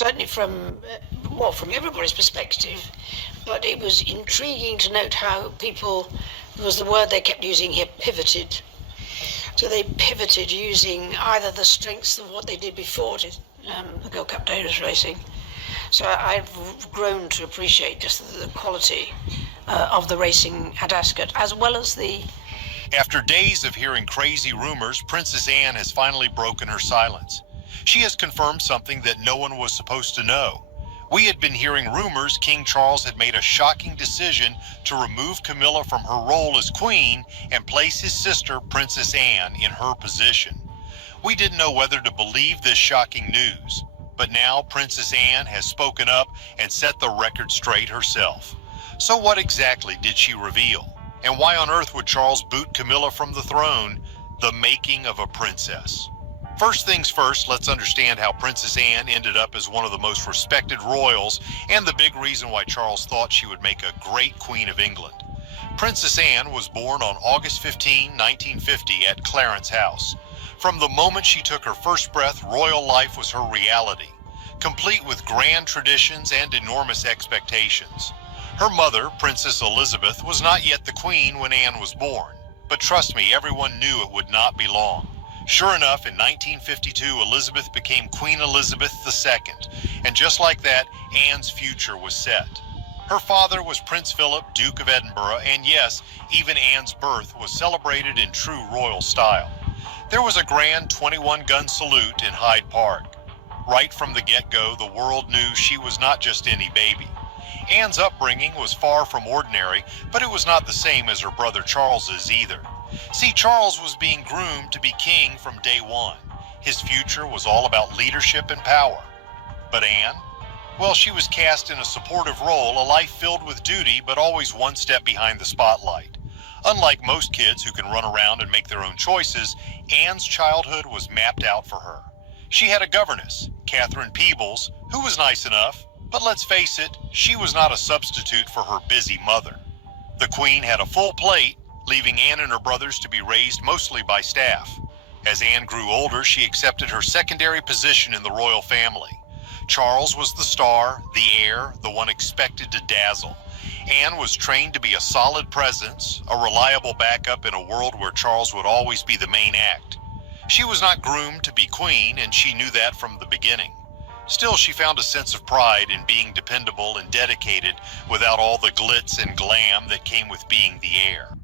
certainly from everybody's perspective, but it was intriguing to note how people, was the word they kept using here, pivoted. So they pivoted using either the strengths of what they did before the Gold Cup Davis racing. So I've grown to appreciate just the quality of the racing at Ascot, as well as the... After days of hearing crazy rumors, Princess Anne has finally broken her silence. She has confirmed something that no one was supposed to know. We had been hearing rumors King Charles had made a shocking decision to remove Camilla from her role as queen and place his sister, Princess Anne, in her position. We didn't know whether to believe this shocking news, but now Princess Anne has spoken up and set the record straight herself. So what exactly did she reveal? And why on earth would Charles boot Camilla from the throne? The making of a princess. First things first, let's understand how Princess Anne ended up as one of the most respected royals and the big reason why Charles thought she would make a great Queen of England. Princess Anne was born on August 15, 1950 at Clarence House. From the moment she took her first breath, royal life was her reality, complete with grand traditions and enormous expectations. Her mother, Princess Elizabeth, was not yet the queen when Anne was born, but trust me, everyone knew it would not be long. Sure enough, in 1952, Elizabeth became Queen Elizabeth II, and just like that, Anne's future was set. Her father was Prince Philip, Duke of Edinburgh, and yes, even Anne's birth was celebrated in true royal style. There was a grand 21-gun salute in Hyde Park. Right from the get-go, the world knew she was not just any baby. Anne's upbringing was far from ordinary, but it was not the same as her brother Charles's either. See, Charles was being groomed to be king from day one. His future was all about leadership and power. But Anne? Well, she was cast in a supportive role, a life filled with duty, but always one step behind the spotlight. Unlike most kids who can run around and make their own choices, Anne's childhood was mapped out for her. She had a governess, Catherine Peebles, who was nice enough, but let's face it, she was not a substitute for her busy mother. The Queen had a full plate, leaving Anne and her brothers to be raised mostly by staff. As Anne grew older, she accepted her secondary position in the royal family. Charles was the star, the heir, the one expected to dazzle. Anne was trained to be a solid presence, a reliable backup in a world where Charles would always be the main act. She was not groomed to be queen, and she knew that from the beginning. Still, she found a sense of pride in being dependable and dedicated without all the glitz and glam that came with being the heir.